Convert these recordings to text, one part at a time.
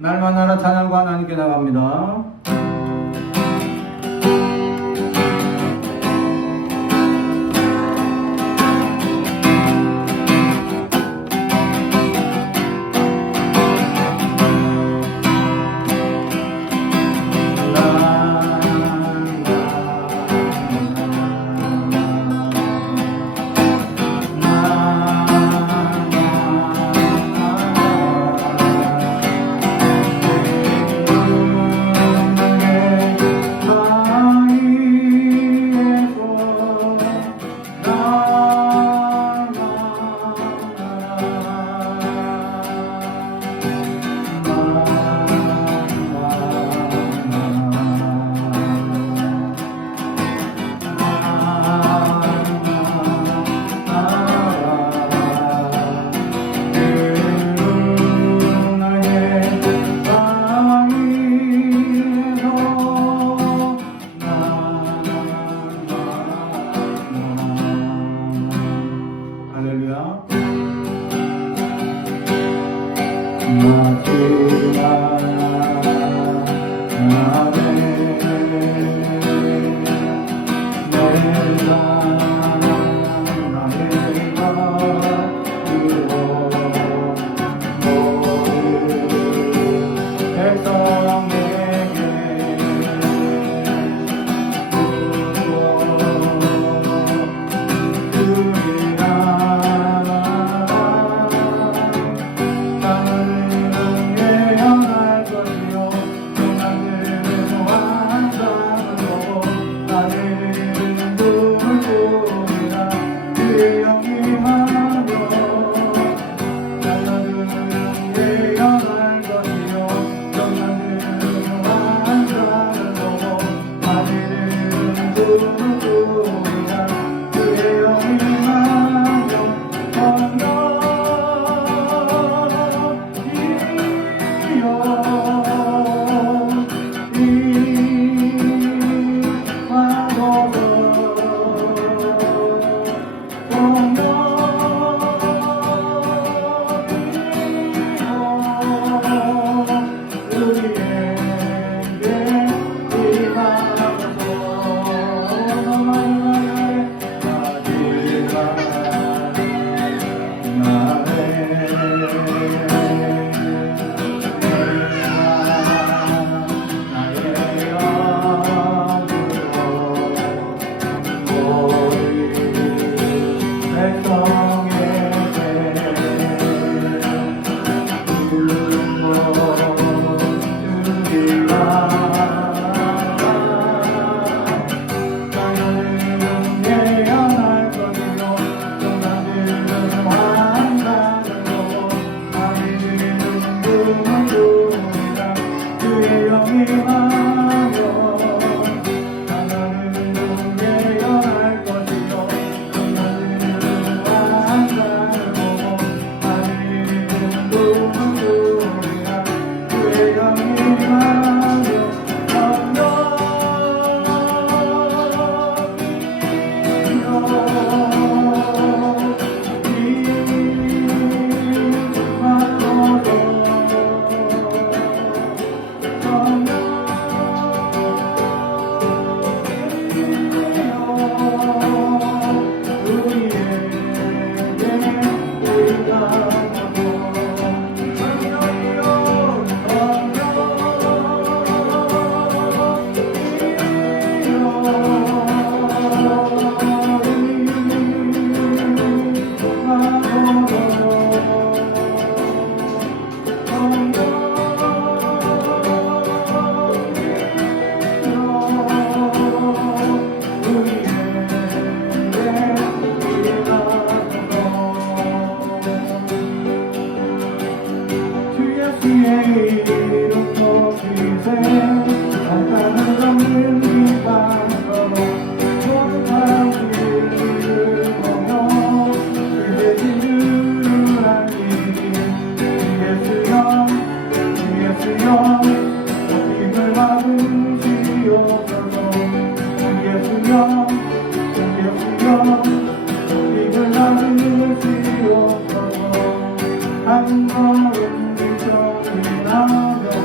날만 나라 찬양과 하나님께 나갑니다. 한 걸음 뒤쪽이 나면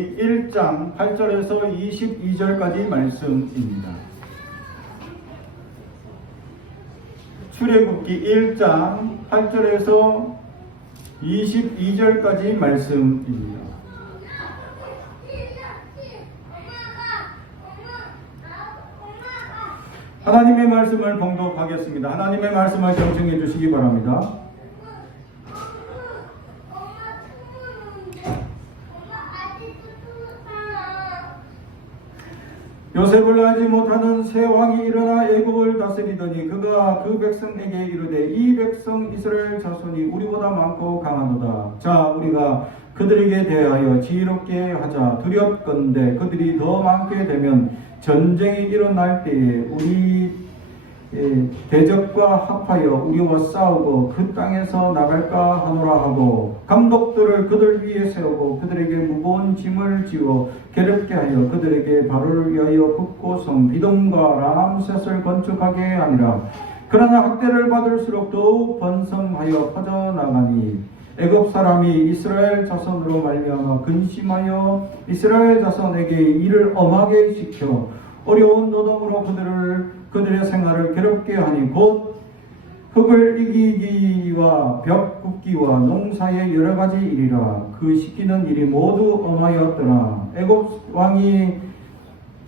출애굽기 1장 8절에서 22절까지 말씀입니다. 출애굽기 1장 8절에서 22절까지 말씀입니다. 하나님의 말씀을 봉독하겠습니다. 하나님의 말씀을 경청해 주시기 바랍니다. 요셉을 알지 못하는 새 왕이 일어나 애굽을 다스리더니 그가 그 백성에게 이르되 이 백성 이스라엘 자손이 우리보다 많고 강하도다. 자, 우리가 그들에게 대하여 지혜롭게 하자. 두렵건대 그들이 더 많게 되면 전쟁이 일어날 때에 우리 대적과 합하여 우리와 싸우고 그 땅에서 나갈까 하노라 하고 감독들을 그들 위에 세우고 그들에게 무거운 짐을 지워 괴롭게 하여 그들에게 바로를 위하여 굽고성 비돔과 람셋을 건축하게 하니라. 그러나 학대를 받을수록 더욱 번성하여 퍼져나가니 애굽 사람이 이스라엘 자손으로 말미암아 근심하여 이스라엘 자손에게 일을 엄하게 시켜 어려운 노동으로 그들의 생활을 괴롭게 하니 곧 흙을 이기기와 벽 굽기와 농사의 여러 가지 일이라. 그 시키는 일이 모두 엄하였더라. 애굽 왕이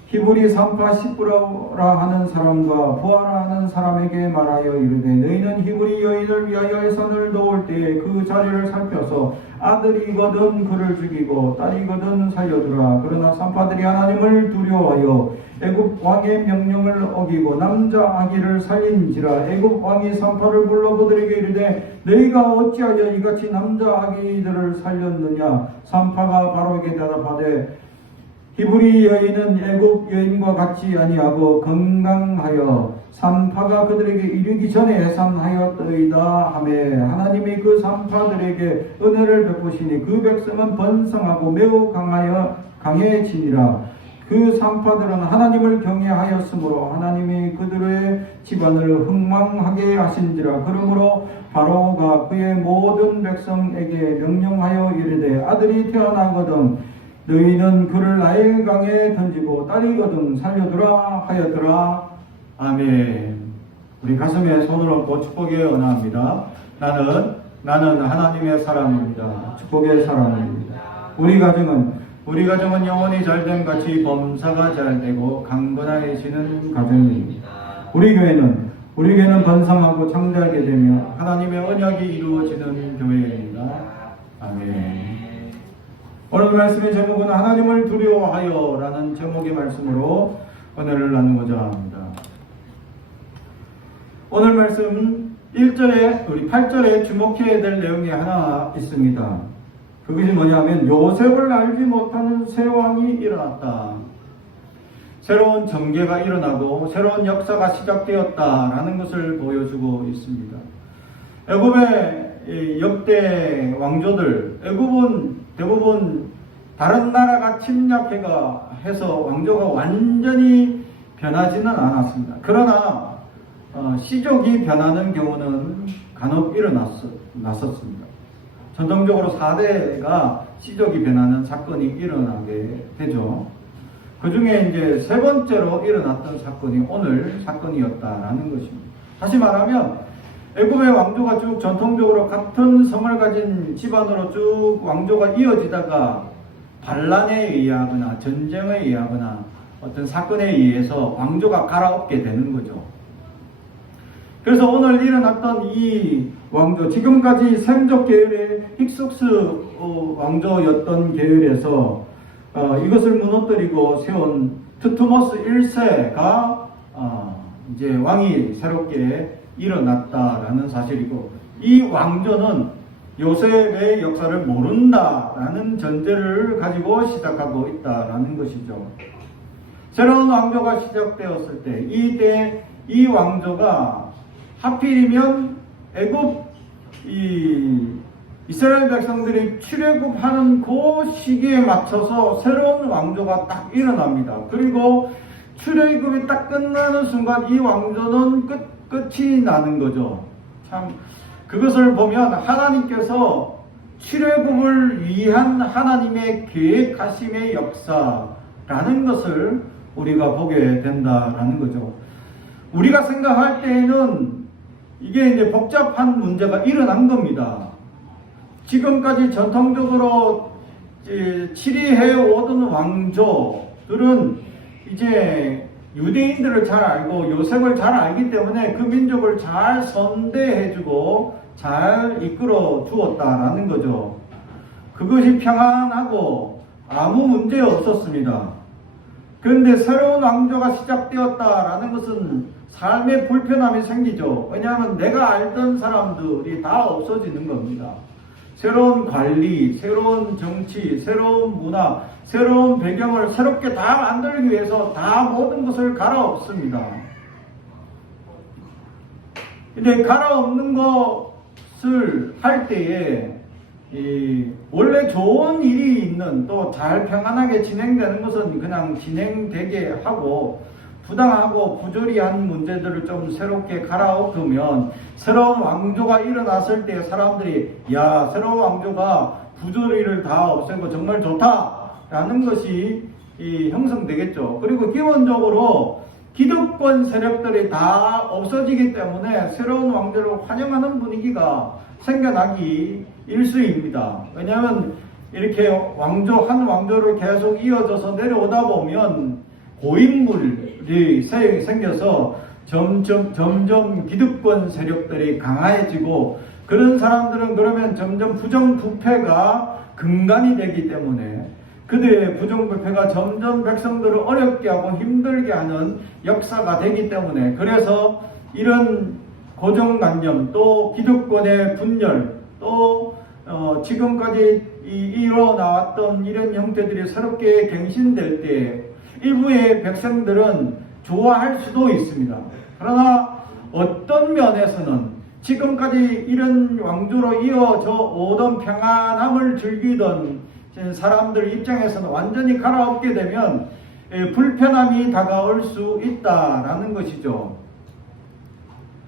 히브리 산파 시브라 하는 사람과 부하라 하는 사람에게 말하여 이르되 너희는 히브리 여인을 위하여 예산을 놓을 때에 그 자리를 살펴서 아들이거든 그를 죽이고 딸이거든 살려두라. 그러나 산파들이 하나님을 두려워하여 애굽 왕의 명령을 어기고 남자 아기를 살린지라. 애굽 왕이 산파를 불러 그들에게 이르되 너희가 어찌하여 이같이 남자 아기들을 살렸느냐. 산파가 바로에게 대답하되 히브리 여인은 애굽 여인과 같지 아니하고 건강하여 산파가 그들에게 이르기 전에 해산하였더이다 하매 하나님이 그 산파들에게 은혜를 베푸시니 그 백성은 번성하고 매우 강해지니라. 그 산파들은 하나님을 경외하였으므로 하나님이 그들의 집안을 흥망하게 하신지라. 그러므로 바로가 그의 모든 백성에게 명령하여 이르되 아들이 태어나거든 너희는 그를 나일강에 던지고 딸이거든 살려두라 하였더라. 아멘. 우리 가슴에 손을 얹고 축복의 언어합니다. 나는 하나님의 사람입니다. 축복의 사람입니다. 우리 가정은 영혼이 잘된 같이 범사가 잘되고 강건해지는 가정입니다. 우리 교회는 번성하고 창대하게 되며 하나님의 언약이 이루어지는 교회입니다. 아멘. 오늘 말씀의 제목은 하나님을 두려워하여 라는 제목의 말씀으로 은혜를 나누고자 합니다. 오늘 말씀 1절에 우리 8절에 주목해야 될 내용이 하나 있습니다. 그것이 뭐냐면 요셉을 알지 못하는 새 왕이 일어났다. 새로운 정계가 일어나고 새로운 역사가 시작되었다라는 것을 보여주고 있습니다. 애굽의 역대 왕조들, 애굽은 대부분 다른 나라가 침략해서 왕조가 완전히 변하지는 않았습니다. 그러나 시족이 변하는 경우는 간혹 일어났었습니다. 전통적으로 4대가 시족이 변하는 사건이 일어나게 되죠. 그 중에 이제 세 번째로 일어났던 사건이 오늘 사건이었다라는 것입니다. 다시 말하면 애굽의 왕조가 쭉 전통적으로 같은 성을 가진 집안으로 쭉 왕조가 이어지다가 반란에 의하거나 전쟁에 의하거나 어떤 사건에 의해서 왕조가 갈아엎게 되는 거죠. 그래서 오늘 일어났던 이 왕조, 지금까지 셈족 계열의 힉속스 왕조였던 계열에서 이것을 무너뜨리고 세운 트투모스 1세가 이제 왕이 새롭게 일어났다라는 사실이고, 이 왕조는 요셉의 역사를 모른다라는 전제를 가지고 시작하고 있다라는 것이죠. 새로운 왕조가 시작되었을 때 이때 이 왕조가 하필이면 애굽 이스라엘 백성들이 출애굽하는 그 시기에 맞춰서 새로운 왕조가 딱 일어납니다. 그리고 출애굽이 딱 끝나는 순간 이 왕조는 끝이 나는 거죠. 참 그것을 보면 하나님께서 출애굽을 위한 하나님의 계획하심의 역사라는 것을 우리가 보게 된다라는 거죠. 우리가 생각할 때에는 이게 이제 복잡한 문제가 일어난 겁니다. 지금까지 전통적으로 치리해 오던 왕조들은 이제 유대인들을 잘 알고 요셉을 잘 알기 때문에 그 민족을 잘 선대해주고 잘 이끌어 주었다라는 거죠. 그것이 평안하고 아무 문제 없었습니다. 그런데 새로운 왕조가 시작되었다라는 것은 삶의 불편함이 생기죠. 왜냐하면 내가 알던 사람들이 다 없어지는 겁니다. 새로운 관리, 새로운 정치, 새로운 문화, 새로운 배경을 새롭게 다 만들기 위해서 다 모든 것을 갈아엎습니다. 근데 갈아엎는 것을 할 때에 원래 좋은 일이 있는 또 잘 평안하게 진행되는 것은 그냥 진행되게 하고 부당하고 부조리한 문제들을 좀 새롭게 갈아엎으면 새로운 왕조가 일어났을 때 사람들이 야 새로운 왕조가 부조리를 다 없애고 정말 좋다라는 것이 형성되겠죠. 그리고 기본적으로 기득권 세력들이 다 없어지기 때문에 새로운 왕조를 환영하는 분위기가 생겨나기 일쑤입니다. 왜냐하면 이렇게 한 왕조를 계속 이어져서 내려오다 보면 고인물이 생겨서 점점 기득권 세력들이 강해지고 그런 사람들은 그러면 점점 부정부패가 근간이 되기 때문에 그들의 부정부패가 점점 백성들을 어렵게 하고 힘들게 하는 역사가 되기 때문에 그래서 이런 고정관념 또 기득권의 분열 또 지금까지 이뤄나왔던 이런 형태들이 새롭게 갱신될 때 일부의 백성들은 좋아할 수도 있습니다. 그러나 어떤 면에서는 지금까지 이런 왕조로 이어져 오던 평안함을 즐기던 사람들 입장에서는 완전히 갈아엎게 되면 불편함이 다가올 수 있다라는 것이죠.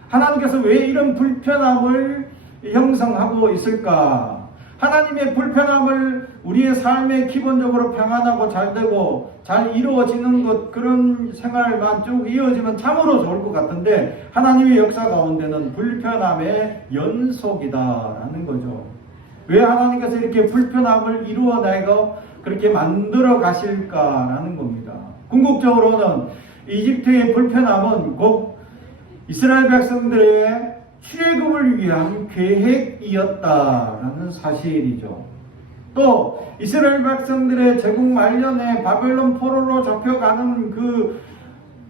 하나님께서 왜 이런 불편함을 형성하고 있을까? 하나님의 불편함을 우리의 삶에 기본적으로 평안하고 잘 되고 잘 이루어지는 것 그런 생활만 쭉 이어지면 참으로 좋을 것 같은데 하나님의 역사 가운데는 불편함의 연속이다라는 거죠. 왜 하나님께서 이렇게 불편함을 이루어내고 그렇게 만들어 가실까라는 겁니다. 궁극적으로는 이집트의 불편함은 곧 이스라엘 백성들의 출애굽을 위한 계획이었다라는 사실이죠. 또 이스라엘 백성들의 제국 말년에 바벨론 포로로 잡혀가는 그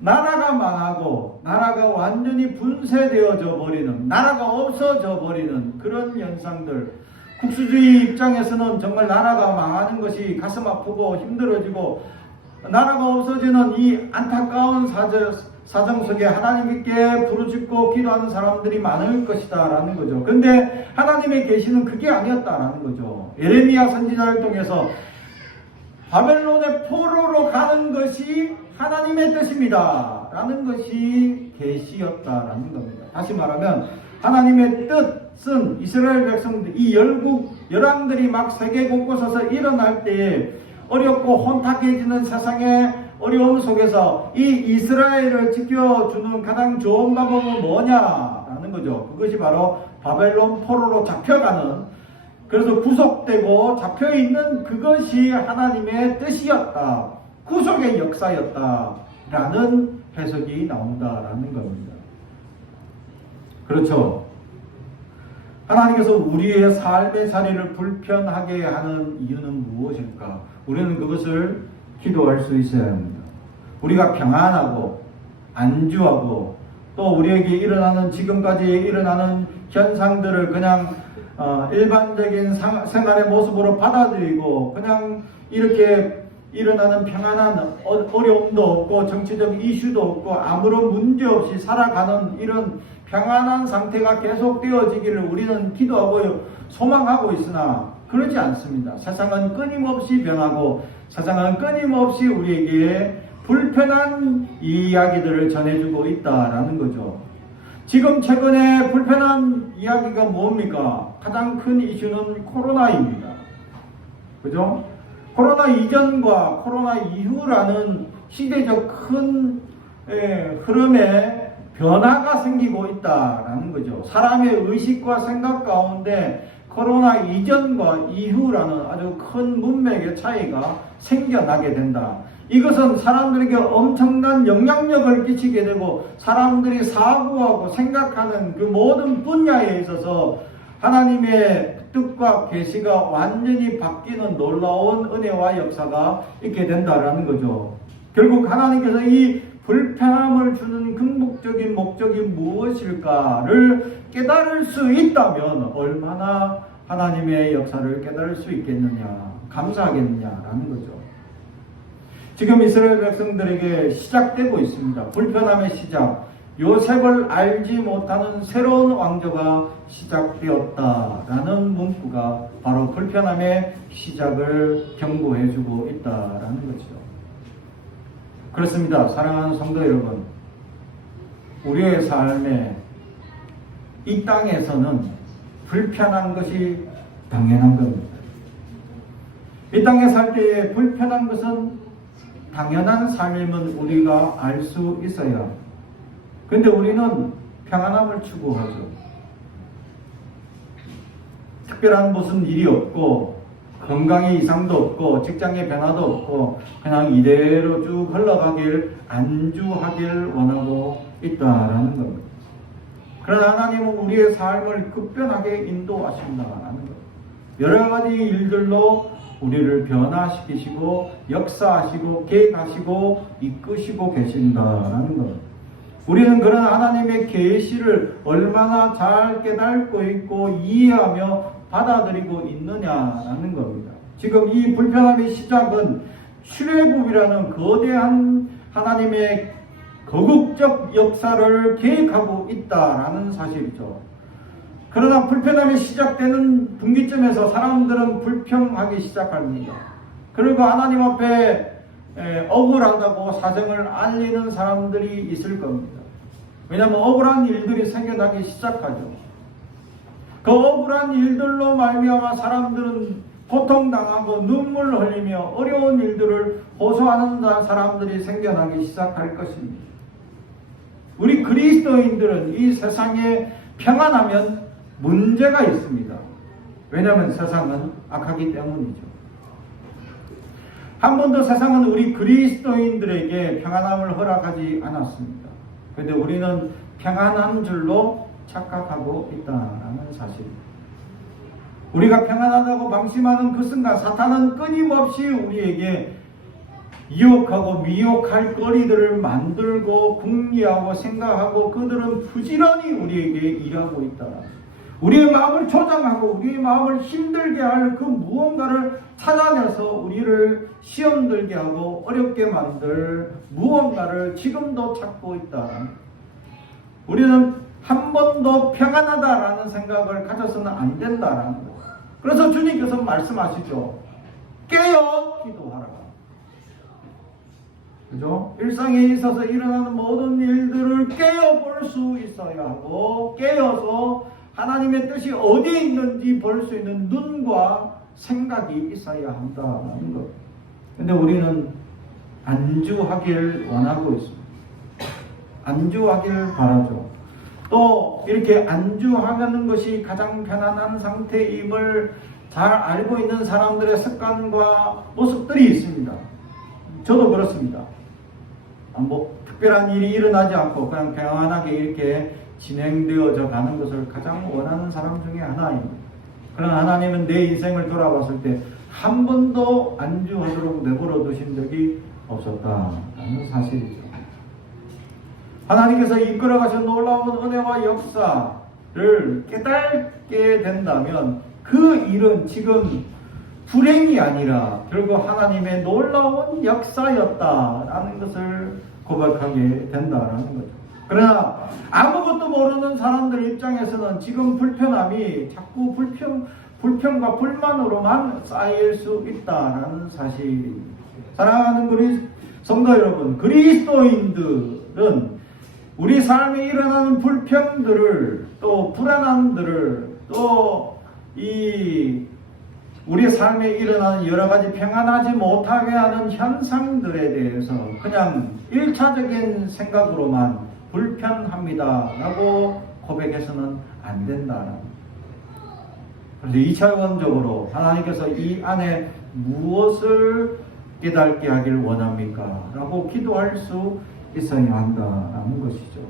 나라가 망하고 나라가 완전히 분쇄되어져 버리는 나라가 없어져 버리는 그런 현상들 국수주의 입장에서는 정말 나라가 망하는 것이 가슴 아프고 힘들어지고 나라가 없어지는 이 안타까운 사정 속에 하나님께 부르짖고 기도하는 사람들이 많을 것이다 라는 거죠. 근데 하나님의 계시는 그게 아니었다라는 거죠. 예레미야 선지자를 통해서 바벨론의 포로로 가는 것이 하나님의 뜻입니다 라는 것이 계시였다라는 겁니다. 다시 말하면 하나님의 뜻은 이스라엘 백성들 이 열왕들이 막 세계 곳곳에서 일어날 때에 어렵고 혼탁해지는 세상의 어려움 속에서 이 이스라엘을 지켜주는 가장 좋은 방법은 뭐냐라는 거죠. 그것이 바로 바벨론 포로로 잡혀가는 그래서 구속되고 잡혀있는 그것이 하나님의 뜻이었다. 구속의 역사였다라는 해석이 나온다라는 겁니다. 그렇죠. 하나님께서 우리의 삶의 자리를 불편하게 하는 이유는 무엇일까? 우리는 그것을 기도할 수 있어야 합니다. 우리가 평안하고 안주하고 또 우리에게 일어나는 지금까지 일어나는 현상들을 그냥 일반적인 생활의 모습으로 받아들이고 그냥 이렇게 일어나는 평안한 어려움도 없고 정치적 이슈도 없고 아무런 문제 없이 살아가는 이런 평안한 상태가 계속되어지기를 우리는 기도하고 소망하고 있으나 그러지 않습니다. 세상은 끊임없이 변하고 세상은 끊임없이 우리에게 불편한 이야기들을 전해주고 있다라는 거죠. 지금 최근에 불편한 이야기가 뭡니까? 가장 큰 이슈는 코로나입니다. 그죠? 코로나 이전과 코로나 이후라는 시대적 큰 흐름에 변화가 생기고 있다라는 거죠. 사람의 의식과 생각 가운데 코로나 이전과 이후라는 아주 큰 문맥의 차이가 생겨나게 된다. 이것은 사람들에게 엄청난 영향력을 끼치게 되고 사람들이 사고하고 생각하는 그 모든 분야에 있어서 하나님의 뜻과 계시가 완전히 바뀌는 놀라운 은혜와 역사가 있게 된다라는 거죠. 결국 하나님께서 이 불편함을 주는 궁극적인 목적이 무엇일까를 깨달을 수 있다면 얼마나 하나님의 역사를 깨달을 수 있겠느냐, 감사하겠느냐라는 거죠. 지금 이스라엘 백성들에게 시작되고 있습니다. 불편함의 시작. 요셉을 알지 못하는 새로운 왕조가 시작되었다라는 문구가 바로 불편함의 시작을 경고해주고 있다라는 거죠. 그렇습니다. 사랑하는 성도 여러분, 우리의 삶에 이 땅에서는 불편한 것이 당연한 겁니다. 이 땅에 살 때에 불편한 것은 당연한 삶임은 우리가 알 수 있어야. 그런데 우리는 평안함을 추구하죠. 특별한 무슨 일이 없고 건강에 이상도 없고 직장에 변화도 없고 그냥 이대로 쭉 흘러가길 안주하길 원하고 있다라는 겁니다. 그러나 하나님은 우리의 삶을 급변하게 인도하신다라는 것. 여러 가지 일들로 우리를 변화시키시고 역사하시고 계획하시고 이끄시고 계신다라는 것. 우리는 그런 하나님의 계시를 얼마나 잘 깨닫고 있고 이해하며 받아들이고 있느냐라는 겁니다. 지금 이 불편함의 시작은 출애굽이라는 거대한 하나님의 거국적 역사를 계획하고 있다라는 사실이죠. 그러나 불편함이 시작되는 분기점에서 사람들은 불평하기 시작합니다. 그리고 하나님 앞에 억울하다고 사정을 알리는 사람들이 있을 겁니다. 왜냐하면 억울한 일들이 생겨나기 시작하죠. 그 억울한 일들로 말미암아 사람들은 고통당하고 눈물을 흘리며 어려운 일들을 호소하는 사람들이 생겨나기 시작할 것입니다. 우리 그리스도인들은 이 세상에 평안하면 문제가 있습니다. 왜냐하면 세상은 악하기 때문이죠. 한 번도 세상은 우리 그리스도인들에게 평안함을 허락하지 않았습니다. 그런데 우리는 평안한 줄로 착각하고 있다는 사실입니다. 우리가 평안하다고 방심하는 그 순간 사탄은 끊임없이 우리에게 유혹하고 미혹할 거리들을 만들고 궁리하고 생각하고 그들은 부지런히 우리에게 일하고 있다. 우리의 마음을 조장하고 우리의 마음을 힘들게 할 그 무언가를 찾아내서 우리를 시험 들게 하고 어렵게 만들 무언가를 지금도 찾고 있다. 우리는 한 번도 평안하다라는 생각을 가져서는 안 된다라는 거예요. 그래서 주님께서 말씀하시죠. 깨어 기도하라. 그죠? 일상에 있어서 일어나는 모든 일들을 깨어볼 수 있어야 하고 깨어서 하나님의 뜻이 어디에 있는지 볼 수 있는 눈과 생각이 있어야 한다는 것. 근데 우리는 안주하길 원하고 있습니다. 안주하길 바라죠. 또 이렇게 안주하는 것이 가장 편안한 상태임을 잘 알고 있는 사람들의 습관과 모습들이 있습니다. 저도 그렇습니다. 특별한 일이 일어나지 않고 그냥 평안하게 이렇게 진행되어져 가는 것을 가장 원하는 사람 중에 하나입니다. 그러나 하나님은 내 인생을 돌아봤을 때 한 번도 안주하도록 내버려 두신 적이 없었다는 사실이죠. 하나님께서 이끌어 가신 놀라운 은혜와 역사를 깨닫게 된다면 그 일은 지금 불행이 아니라 결국 하나님의 놀라운 역사였다라는 것을 고백하게 된다라는 거죠. 그러나 아무것도 모르는 사람들 입장에서는 지금 불편함이 자꾸 불평과 불만으로만 쌓일 수 있다라는 사실입니다. 사랑하는 성도 여러분, 그리스도인들은 우리 삶에 일어나는 불평들을 또 불안함들을 또 이 우리 삶에 일어나는 여러 가지 평안하지 못하게 하는 현상들에 대해서 그냥 1차적인 생각으로만 불편합니다 라고 고백해서는 안 된다. 그래서 2차원적으로 하나님께서 이 안에 무엇을 깨닫게 하길 원합니까? 라고 기도할 수 있어야 한다라는 것이죠.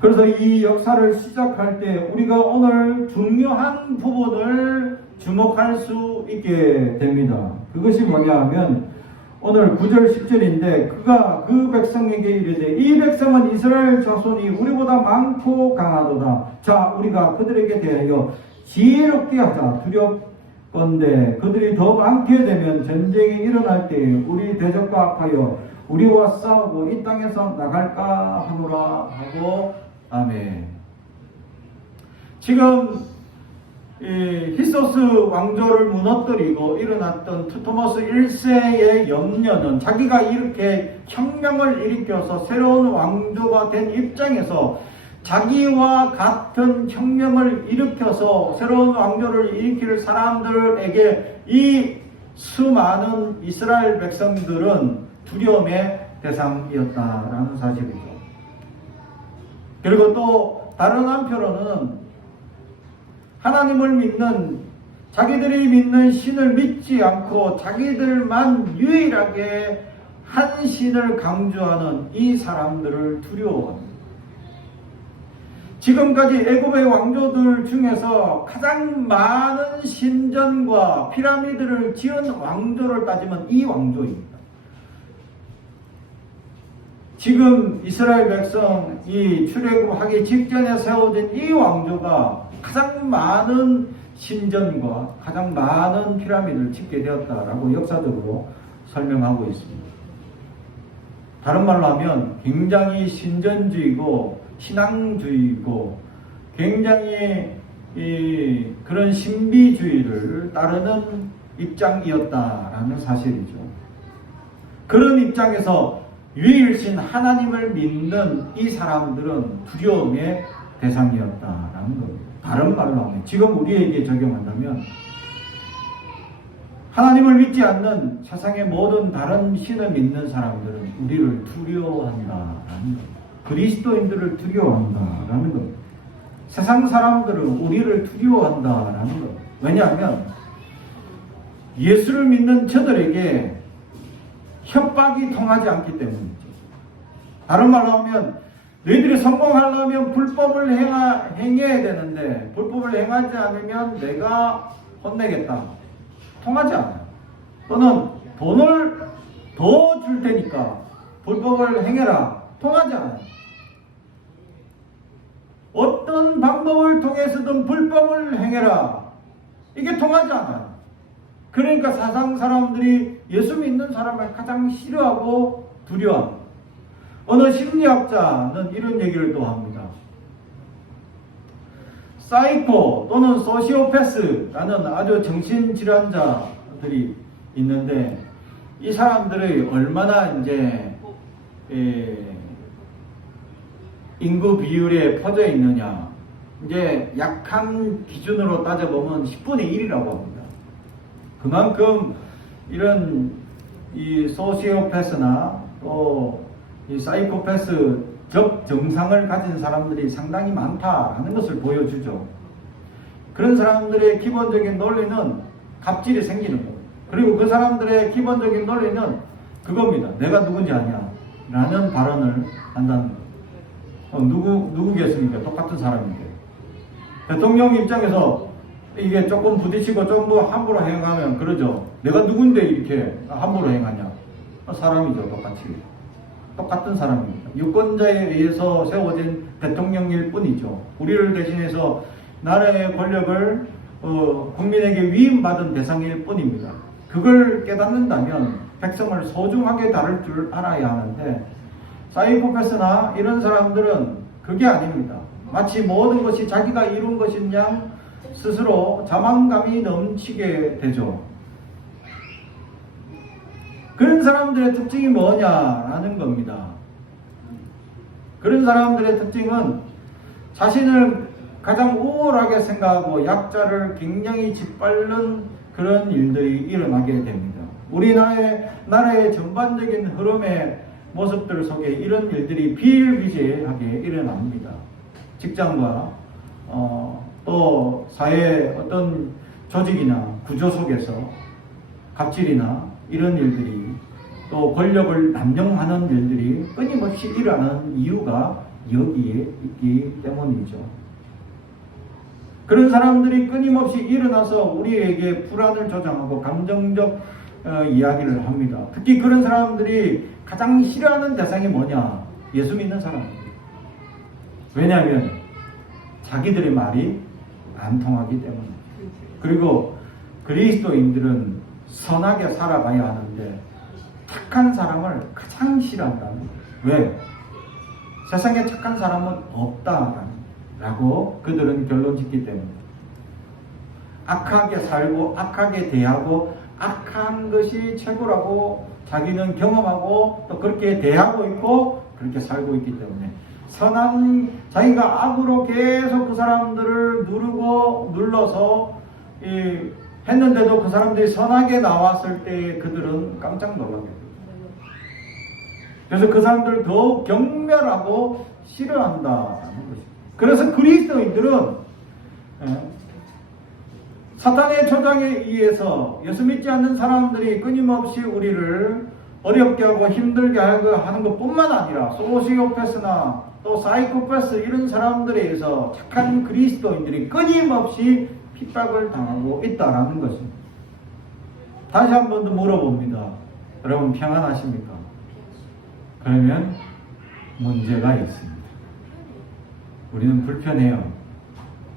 그래서 이 역사를 시작할 때 우리가 오늘 중요한 부분을 주목할 수 있게 됩니다. 그것이 뭐냐 하면 오늘 9절 10절인데 그가 그 백성에게 이르되 이 백성은 이스라엘 자손이 우리보다 많고 강하도다. 자 우리가 그들에게 대하여 지혜롭게 하자. 두렵건대 그들이 더 많게 되면 전쟁이 일어날 때에 우리 대적과 합하여 우리와 싸우고 이 땅에서 나갈까 하노라 하고 아멘. 지금 히소스 왕조를 무너뜨리고 일어났던 투토모스 1세의 염려는 자기가 이렇게 혁명을 일으켜서 새로운 왕조가 된 입장에서 자기와 같은 혁명을 일으켜서 새로운 왕조를 일으킬 사람들에게 이 수많은 이스라엘 백성들은 두려움의 대상이었다라는 사실이죠. 그리고 또 다른 한편으로는 하나님을 믿는 자기들이 믿는 신을 믿지 않고 자기들만 유일하게 한 신을 강조하는 이 사람들을 두려워합니다. 지금까지 애굽의 왕조들 중에서 가장 많은 신전과 피라미드를 지은 왕조를 따지면 이 왕조입니다. 지금 이스라엘 백성이 출애굽하기 직전에 세워진 이 왕조가 가장 많은 신전과 가장 많은 피라미드를 짓게 되었다라고 역사적으로 설명하고 있습니다. 다른 말로 하면 굉장히 신전주의고 신앙주의고 굉장히 그런 신비주의를 따르는 입장이었다라는 사실이죠. 그런 입장에서 유일신 하나님을 믿는 이 사람들은 두려움의 대상이었다라는 겁니다. 다른 말로 하면 지금 우리에게 적용한다면 하나님을 믿지 않는 세상의 모든 다른 신을 믿는 사람들은 우리를 두려워한다라는 겁니다. 그리스도인들을 두려워한다라는 겁니다. 세상 사람들은 우리를 두려워한다라는 겁니다. 왜냐하면 예수를 믿는 저들에게 협박이 통하지 않기 때문이죠. 다른 말로 하면 너희들이 성공하려면 불법을 행해야 되는데 불법을 행하지 않으면 내가 혼내겠다. 통하지 않아요. 또는 돈을 더 줄 테니까 불법을 행해라. 통하지 않아요. 어떤 방법을 통해서든 불법을 행해라. 이게 통하지 않아요. 그러니까 세상 사람들이 예수 믿는 사람을 가장 싫어하고 두려워합니다. 어느 심리학자는 이런 얘기를 또 합니다. 사이코 또는 소시오패스라는 아주 정신질환자들이 있는데 이 사람들이 얼마나 이제 인구 비율에 퍼져 있느냐. 이제 약한 기준으로 따져보면 10분의 1이라고 합니다. 그만큼 이런 이 소시오패스나 또 이 사이코패스적 정상을 가진 사람들이 상당히 많다는 것을 보여주죠. 그런 사람들의 기본적인 논리는 갑질이 생기는 겁니다. 그리고 그 사람들의 기본적인 논리는 그겁니다. 내가 누군지 아냐 라는 발언을 한다는 거예요. 누구겠습니까? 똑같은 사람인데. 대통령 입장에서 이게 조금 부딪히고 좀 더 함부로 행하면 그러죠. 내가 누군데 이렇게 함부로 행하냐. 사람이죠. 똑같은 사람입니다. 유권자에 의해서 세워진 대통령일 뿐이죠. 우리를 대신해서 나라의 권력을 국민에게 위임받은 대상일 뿐입니다. 그걸 깨닫는다면 백성을 소중하게 다룰 줄 알아야 하는데 사이코패스나 이런 사람들은 그게 아닙니다. 마치 모든 것이 자기가 이룬 것인 양 스스로 자만감이 넘치게 되죠. 그런 사람들의 특징이 뭐냐라는 겁니다. 그런 사람들의 특징은 자신을 가장 우월하게 생각하고 약자를 굉장히 짓밟는 그런 일들이 일어나게 됩니다. 우리나라의 전반적인 흐름의 모습들 속에 이런 일들이 비일비재하게 일어납니다. 직장과 또 사회의 어떤 조직이나 구조 속에서 갑질이나 이런 일들이 또 권력을 남용하는 일들이 끊임없이 일어나는 이유가 여기에 있기 때문이죠. 그런 사람들이 끊임없이 일어나서 우리에게 불안을 조장하고 감정적 이야기를 합니다. 특히 그런 사람들이 가장 싫어하는 대상이 뭐냐? 예수 믿는 사람입니다. 왜냐하면 자기들의 말이 안 통하기 때문에. 그리고 그리스도인들은 선하게 살아가야 하는데 착한 사람을 가장 싫어한다는 거예요. 왜? 세상에 착한 사람은 없다라고 그들은 결론 짓기 때문에 악하게 살고 악하게 대하고 악한 것이 최고라고 자기는 경험하고 또 그렇게 대하고 있고 그렇게 살고 있기 때문에 선한 자기가 악으로 계속 그 사람들을 누르고 눌러서 했는데도 그 사람들이 선하게 나왔을 때 그들은 깜짝 놀라게 됩니다. 그래서 그 사람들을 더욱 경멸하고 싫어한다는 것입니다. 그래서 그리스도인들은 사탄의 조장에 의해서 예수 믿지 않는 사람들이 끊임없이 우리를 어렵게 하고 힘들게 하는 것뿐만 아니라 소시오패스나 또 사이코패스 이런 사람들에 의해서 착한 그리스도인들이 끊임없이 핍박을 당하고 있다는 것입니다. 다시 한 번 더 물어봅니다. 여러분 평안하십니까? 그러면 문제가 있습니다. 우리는 불편해요.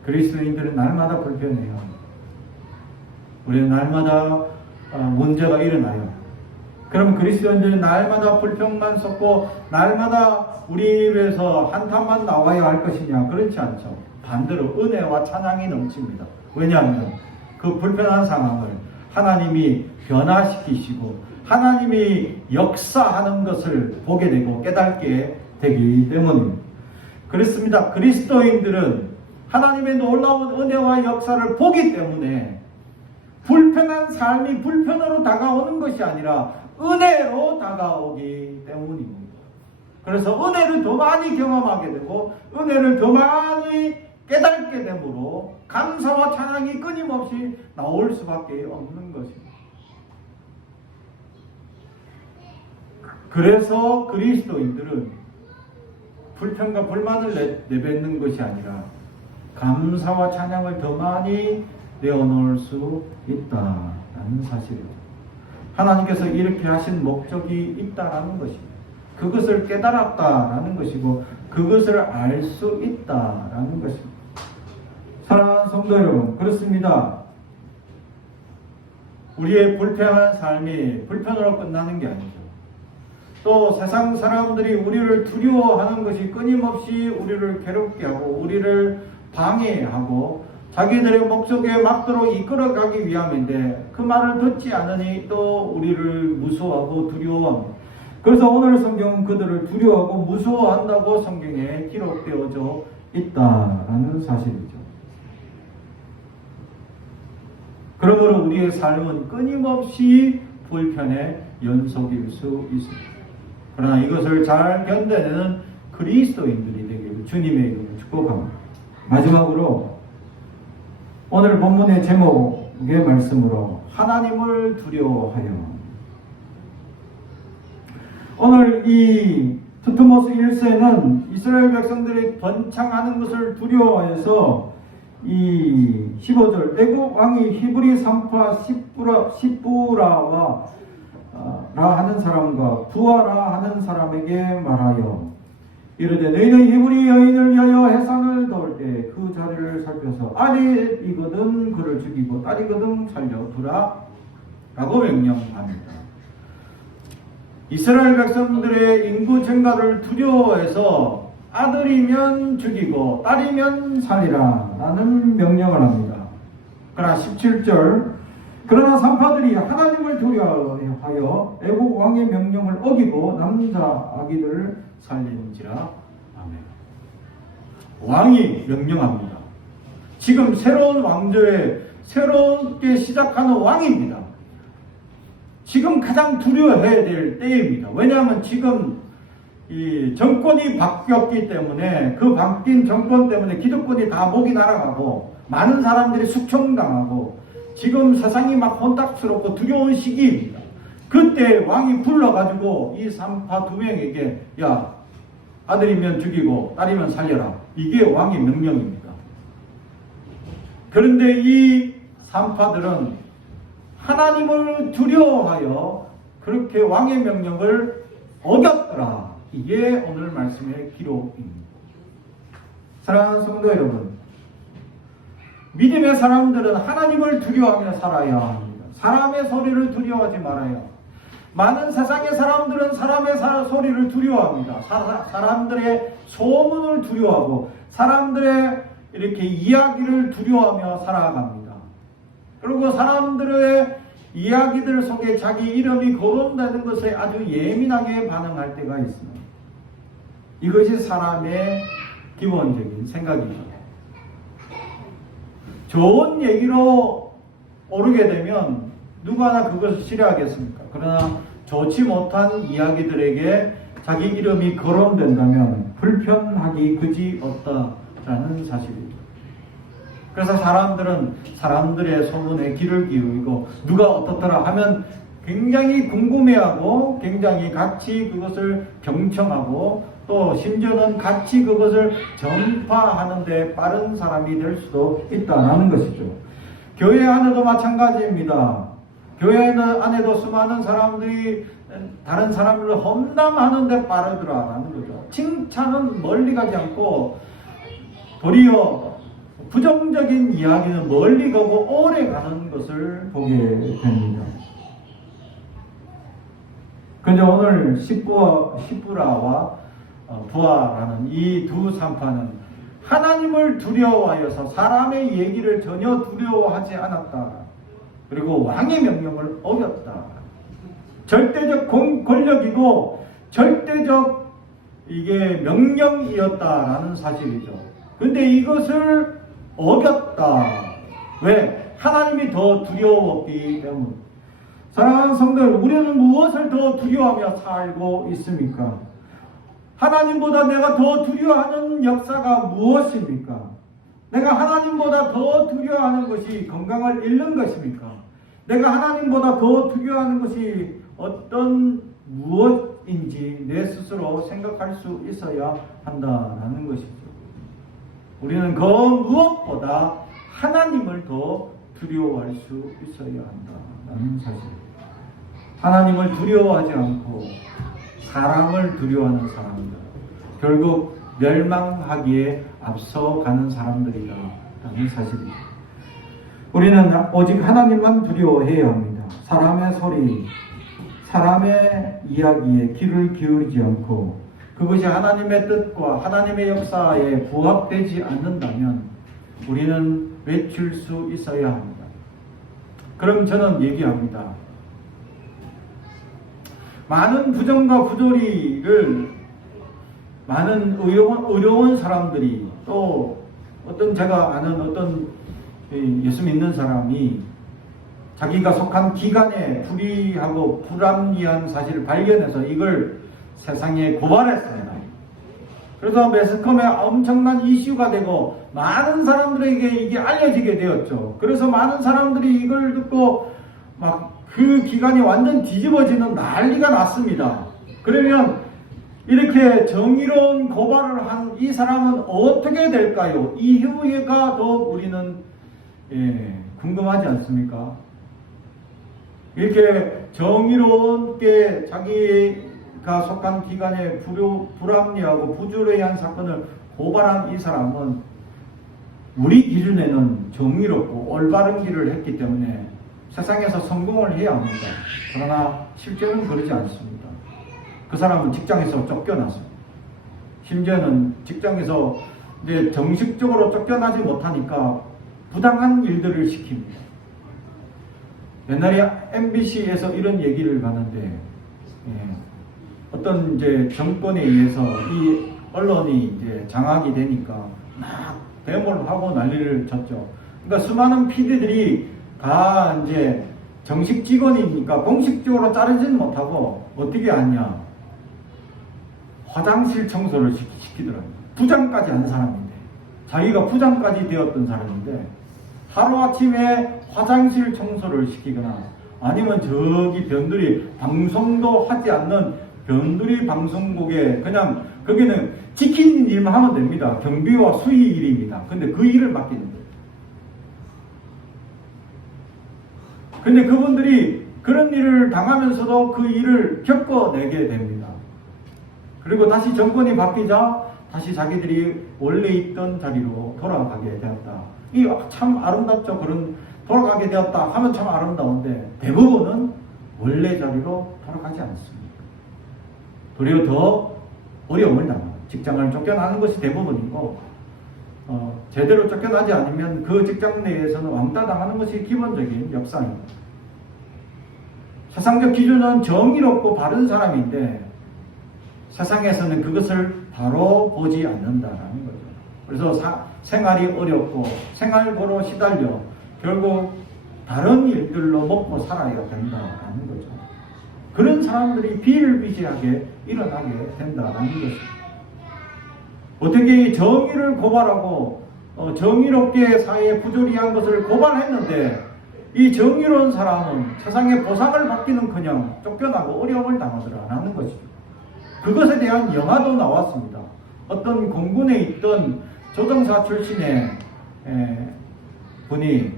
그리스도인들은 날마다 불편해요. 우리는 날마다 문제가 일어나요. 그럼 그리스도인들은 날마다 불평만 쏟고 날마다 우리 입에서 한탄만 나와야 할 것이냐? 그렇지 않죠. 반대로 은혜와 찬양이 넘칩니다. 왜냐하면 그 불편한 상황을 하나님이 변화시키시고 하나님이 역사하는 것을 보게 되고 깨닫게 되기 때문입니다. 그렇습니다. 그리스도인들은 하나님의 놀라운 은혜와 역사를 보기 때문에 불편한 삶이 불편으로 다가오는 것이 아니라 은혜로 다가오기 때문입니다. 그래서 은혜를 더 많이 경험하게 되고 은혜를 더 많이 깨닫게 되므로 감사와 찬양이 끊임없이 나올 수밖에 없는 것입니다. 그래서 그리스도인들은 불평과 불만을 내뱉는 것이 아니라 감사와 찬양을 더 많이 내어놓을 수 있다는 사실이죠. 하나님께서 이렇게 하신 목적이 있다라는 것입니다. 그것을 깨달았다라는 것이고 그것을 알 수 있다라는 것입니다. 사랑하는 성도 여러분, 그렇습니다. 우리의 불편한 삶이 불편으로 끝나는 게 아니죠. 또 세상 사람들이 우리를 두려워하는 것이 끊임없이 우리를 괴롭게 하고 우리를 방해하고 자기들의 목적에 맞도록 이끌어가기 위함인데 그 말을 듣지 않으니 또 우리를 무서워하고 두려워합니다. 그래서 오늘 성경은 그들을 두려워하고 무서워한다고 성경에 기록되어져 있다라는 사실이죠. 그러므로 우리의 삶은 끊임없이 불편의 연속일 수 있습니다. 그러나 이것을 잘 견뎌내는 그리스도인들이 되기를 주님의 이름으로 축복합니다. 마지막으로 오늘 본문의 제목의 말씀으로 하나님을 두려워하여. 오늘 이 두트모스 1세는 이스라엘 백성들이 번창하는 것을 두려워해서 이 15절 애국 왕이 히브리 산파 시부라와 라 하는 사람과 부하라 하는 사람에게 말하여 이르되 너희는 히브리 여인을 위하여 해산을 도울 때 그 자리를 살펴서 아들이거든 그를 죽이고 딸이거든 살려두라 라고 명령합니다. 이스라엘 백성들의 인구 증가를 두려워해서 아들이면 죽이고 딸이면 살리라 라는 명령을 합니다. 그러나 17절 그러나 산파들이 하나님을 두려워하여 애국 왕의 명령을 어기고 남자 아기들을 살리는지라. 아멘. 왕이 명령합니다. 지금 새로운 왕조에 새롭게 시작하는 왕입니다. 지금 가장 두려워해야 될 때입니다. 왜냐하면 지금 이 정권이 바뀌었기 때문에 그 바뀐 정권 때문에 기득권이 다 목이 날아가고 많은 사람들이 숙청당하고 지금 세상이 막 혼탁스럽고 두려운 시기입니다. 그때 왕이 불러가지고 이 산파 두 명에게 야, 아들이면 죽이고 딸이면 살려라. 이게 왕의 명령입니다. 그런데 이 산파들은 하나님을 두려워하여 그렇게 왕의 명령을 어겼더라. 이게 오늘 말씀의 기록입니다. 사랑하는 성도 여러분, 믿음의 사람들은 하나님을 두려워하며 살아야 합니다. 사람의 소리를 두려워하지 말아요. 많은 세상의 사람들은 사람의 소리를 두려워합니다. 사람들의 소문을 두려워하고 사람들의 이렇게 이야기를 두려워하며 살아갑니다. 그리고 사람들의 이야기들 속에 자기 이름이 거론되는 것에 아주 예민하게 반응할 때가 있습니다. 이것이 사람의 기본적인 생각이죠. 좋은 얘기로 오르게 되면 누가 하나 그것을 싫어하겠습니까? 그러나 좋지 못한 이야기들에게 자기 이름이 거론된다면 불편하기 그지 없다라는 사실이죠. 그래서 사람들은 사람들의 소문에 귀를 기울이고 누가 어떻더라 하면 굉장히 궁금해하고 굉장히 같이 그것을 경청하고 또 심지어는 같이 그것을 전파하는 데 빠른 사람이 될 수도 있다는 것이죠. 교회 안에도 마찬가지입니다. 교회 안에도 수많은 사람들이 다른 사람을 험담하는 데 빠르더라라는 거죠. 칭찬은 멀리 가지 않고 도리어 부정적인 이야기는 멀리 가고 오래 가는 것을 보게 됩니다. 근데 오늘 시브라와 부하라는 이 두 산파는 하나님을 두려워하여서 사람의 얘기를 전혀 두려워하지 않았다. 그리고 왕의 명령을 어겼다. 절대적 권력이고 절대적 이게 명령이었다라는 사실이죠. 근데 이것을 어겼다. 왜? 하나님이 더 두려웠기 때문에. 사랑하는 성도 여러분, 우리는 무엇을 더 두려워하며 살고 있습니까? 하나님보다 내가 더 두려워하는 역사가 무엇입니까? 내가 하나님보다 더 두려워하는 것이 건강을 잃는 것입니까? 내가 하나님보다 더 두려워하는 것이 어떤 무엇인지 내 스스로 생각할 수 있어야 한다는 것이죠. 우리는 그 무엇보다 하나님을 더 두려워할 수 있어야 한다는 사실입니다. 하나님을 두려워하지 않고 사람을 두려워하는 사람들, 결국 멸망하기에 앞서가는 사람들이라는 사실입니다. 우리는 오직 하나님만 두려워해야 합니다. 사람의 소리, 사람의 이야기에 귀를 기울이지 않고 그것이 하나님의 뜻과 하나님의 역사에 부합되지 않는다면 우리는 외칠 수 있어야 합니다. 그럼 저는 얘기합니다. 많은 부정과 부조리를 많은 어려운 사람들이 또 어떤 제가 아는 어떤 예수 믿는 사람이 자기가 속한 기관에 불의하고 불합리한 사실을 발견해서 이걸 세상에 고발했습니다. 그래서 매스컴에 엄청난 이슈가 되고 많은 사람들에게 이게 알려지게 되었죠. 그래서 많은 사람들이 이걸 듣고 막 그 기관이 완전 뒤집어지는 난리가 났습니다. 그러면 이렇게 정의로운 고발을 한 이 사람은 어떻게 될까요? 이후가 더욱 우리는 궁금하지 않습니까? 이렇게 정의롭게 자기가 속한 기관에 불합리하고 부조리한 사건을 고발한 이 사람은 우리 기준에는 정의롭고 올바른 길을 했기 때문에 세상에서 성공을 해야 합니다. 그러나 실제는 그러지 않습니다. 그 사람은 직장에서 쫓겨났습니다. 심지어는 직장에서 이제 정식적으로 쫓겨나지 못하니까 부당한 일들을 시킵니다. 옛날에 MBC에서 이런 얘기를 봤는데 어떤 이제 정권에 의해서 이 언론이 이제 장악이 되니까 막 데모를 하고 난리를 쳤죠. 그러니까 수많은 PD들이 다 이제 정식 직원이니까 공식적으로 자르지는 못하고 어떻게 하냐. 화장실 청소를 시키더라고요. 부장까지 한 사람인데, 자기가 부장까지 되었던 사람인데 하루아침에 화장실 청소를 시키거나 아니면 저기 변두리 방송도 하지 않는 변두리 방송국에 그냥 거기는 지키는 일만 하면 됩니다. 경비와 수의 일입니다. 근데 그 일을 맡기는 거예요. 근데 그분들이 그런 일을 당하면서도 그 일을 겪어내게 됩니다. 그리고 다시 정권이 바뀌자 다시 자기들이 원래 있던 자리로 돌아가게 되었다. 이 참 아름답죠. 그런 돌아가게 되었다 하면 참 아름다운데 대부분은 원래 자리로 돌아가지 않습니다. 도리어 더 어려움을 당합니다. 직장을 쫓겨나는 것이 대부분이고 제대로 쫓겨나지 않으면 그 직장 내에서는 왕따 당하는 것이 기본적인 엽상입니다. 세상적 기준은 정의롭고 바른 사람인데 세상에서는 그것을 바로 보지 않는다라는 거죠. 그래서 생활이 어렵고 생활고로 시달려 결국 다른 일들로 먹고 살아야 된다라는 거죠. 그런 사람들이 비일비재하게 일어나게 된다라는 것입니다. 어떻게 정의를 고발하고 정의롭게 사회에 부조리한 것을 고발했는데 이 정의로운 사람은 세상에 보상을 받기는커녕 쫓겨나고 어려움을 당하더라라는 것이죠. 그것에 대한 영화도 나왔습니다. 어떤 공군에 있던 조종사 출신의 분이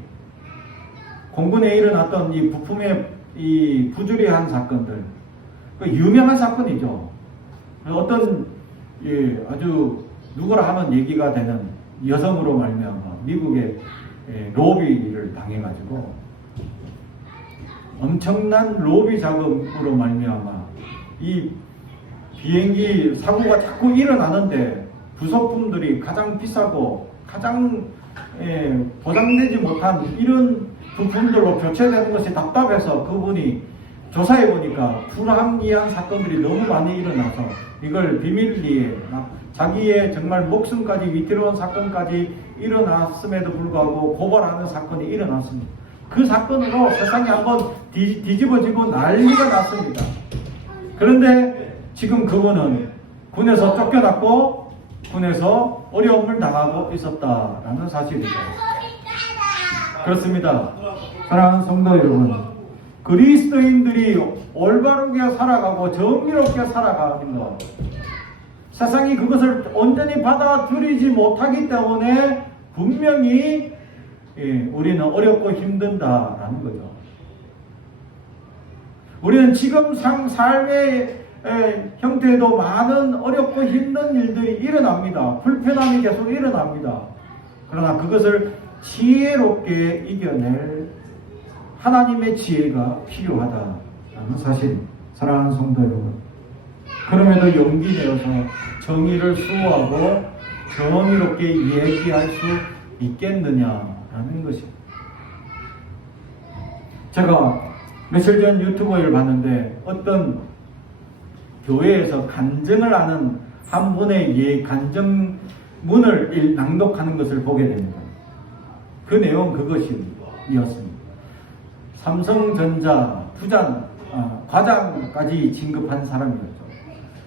공군에 일어났던 이 부품의 이 부조리한 사건들, 그 유명한 사건이죠. 어떤 아주 누구라 하면 얘기가 되는 여성으로 말미암아 미국의 로비를 당해가지고 엄청난 로비 자금으로 말미암아 이 비행기 사고가 자꾸 일어나는데 부속품들이 가장 비싸고 가장 보장되지 못한 이런 부품들로 교체되는 것이 답답해서 그분이 조사해 보니까 불합리한 사건들이 너무 많이 일어나서 이걸 비밀리에 자기의 정말 목숨까지 위태로운 사건까지 일어났음에도 불구하고 고발하는 사건이 일어났습니다. 그 사건으로 세상이 한번 뒤집어지고 난리가 났습니다. 그런데 지금 그분은 군에서 쫓겨났고 군에서 어려움을 당하고 있었다라는 사실이죠. 그렇습니다. 사랑하는 성도 여러분, 그리스도인들이 올바르게 살아가고 정의롭게 살아가는 것, 세상이 그것을 온전히 받아들이지 못하기 때문에 분명히 우리는 어렵고 힘든다라는 거죠. 우리는 지금 삶의 형태에도 많은 어렵고 힘든 일들이 일어납니다. 불편함이 계속 일어납니다. 그러나 그것을 지혜롭게 이겨낼 하나님의 지혜가 필요하다라는 사실입니다. 사랑하는 성도 여러분, 그럼에도 용기 내어서 정의를 수호하고 정의롭게 얘기할 수 있겠느냐라는 것입니다. 제가 며칠 전 유튜브를 봤는데 어떤 교회에서 간증을 하는 한 분의 간증문을 낭독하는 것을 보게 됩니다. 그 내용 그것이었습니다. 삼성전자 과장까지 진급한 사람이었죠.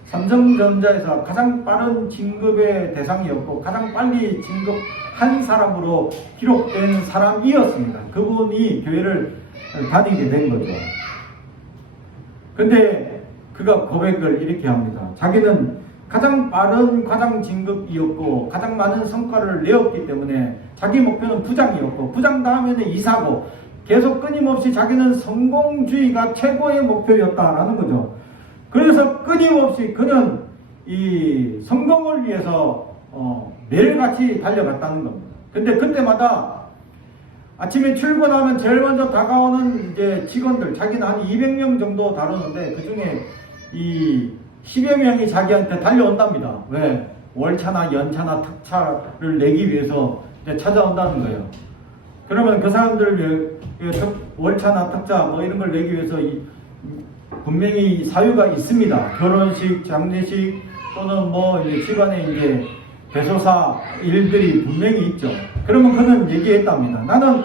삼성전자에서 가장 빠른 진급의 대상이었고 가장 빨리 진급한 사람으로 기록된 사람이었습니다. 그분이 교회를 다니게 된 거죠. 근데 그가 고백을 이렇게 합니다. 자기는 가장 빠른 과장 진급이었고 가장 많은 성과를 내었기 때문에 자기 목표는 부장이었고 부장 다음에는 이사고 계속 끊임없이 자기는 성공주의가 최고의 목표였다라는 거죠. 그래서 끊임없이 그는 이 성공을 위해서 매일같이 달려갔다는 겁니다. 근데 그때마다 아침에 출근하면 제일 먼저 다가오는 이제 직원들, 자기는 한 200명 정도 다루는데 그 중에 이 10여 명이 자기한테 달려온답니다. 왜? 월차나 연차나 특차를 내기 위해서 이제 찾아온다는 거예요. 그러면 그 사람들 월차나 특차 뭐 이런 걸 내기 위해서 분명히 사유가 있습니다. 결혼식, 장례식 또는 뭐 이제 집안에 이제 대소사 일들이 분명히 있죠. 그러면 그는 얘기했답니다. 나는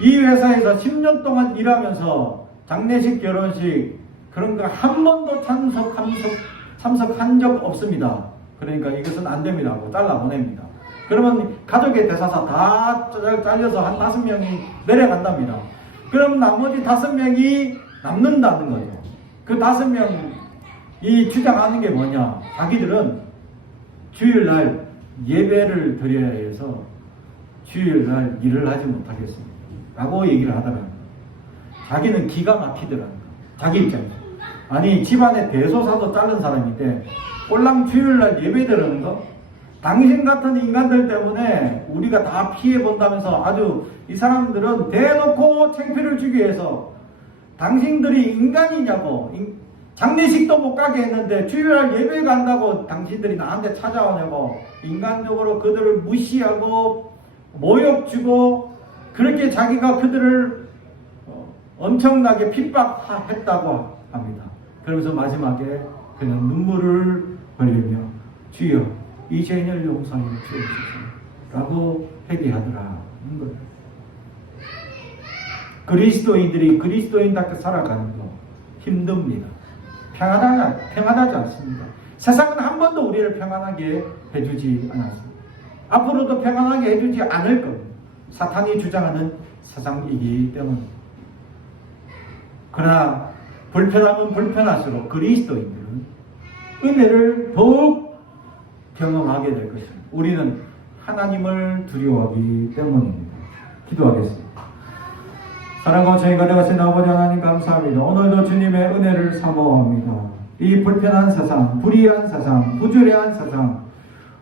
이 회사에서 10년 동안 일하면서 장례식, 결혼식 그런 거 한 번도 참석한 적 없습니다. 그러니까 이것은 안 됩니다 하고 잘라보냅니다. 그러면 가족의 대사사 다 잘려서 한 5명이 내려간답니다. 그럼 나머지 5명이 남는다는 거죠. 그 5명이 주장하는 게 뭐냐? 자기들은 주일날 예배를 드려야 해서 주일날 일을 하지 못하겠습니다 라고 얘기를 하더라고요. 자기는 기가 막히더라고요. 자기 입장에서. 아니 집안에 대소사도 자른 사람인데 꼴랑 주일날 예배 드리는 거? 당신 같은 인간들 때문에 우리가 다 피해본다면서 아주 이 사람들은 대놓고 창피를 주기 위해서 당신들이 인간이냐고, 장례식도 못 가게 했는데 주일날 예배 간다고 당신들이 나한테 찾아오냐고, 인간적으로 그들을 무시하고 모욕 주고 그렇게 자기가 그들을 엄청나게 핍박했다고 합니다. 그러면서 마지막에 그는 눈물을 흘리며 주여 이 죄인을 용서해 주옵소서 라고 회개하더라. 그리스도인들이 그리스도인답게 살아가는 거 힘듭니다. 평안하지 않습니다. 세상은 한 번도 우리를 평안하게 해주지 않았습니다. 앞으로도 평안하게 해주지 않을 겁니다. 사탄이 주장하는 세상이기 때문입니다. 그러나 불편하면 불편할수록 그리스도인들은 은혜를 더욱 경험하게 될 것입니다. 우리는 하나님을 두려워하기 때문입니다. 기도하겠습니다. 사랑과 죄가 되어가신 아버지 하나님 감사합니다. 오늘도 주님의 은혜를 사모합니다. 이 불편한 세상, 불의한 세상, 부주의한 세상,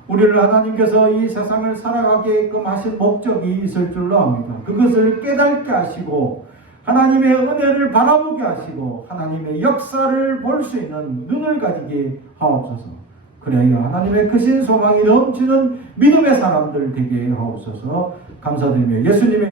우리를 하나님께서 이 세상을 살아가게끔 하신 목적이 있을 줄로 압니다. 그것을 깨닫게 하시고 하나님의 은혜를 바라보게 하시고 하나님의 역사를 볼 수 있는 눈을 가지게 하옵소서. 그래야 하나님의 크신 소망이 넘치는 믿음의 사람들 되게 하옵소서. 감사드리며 예수님의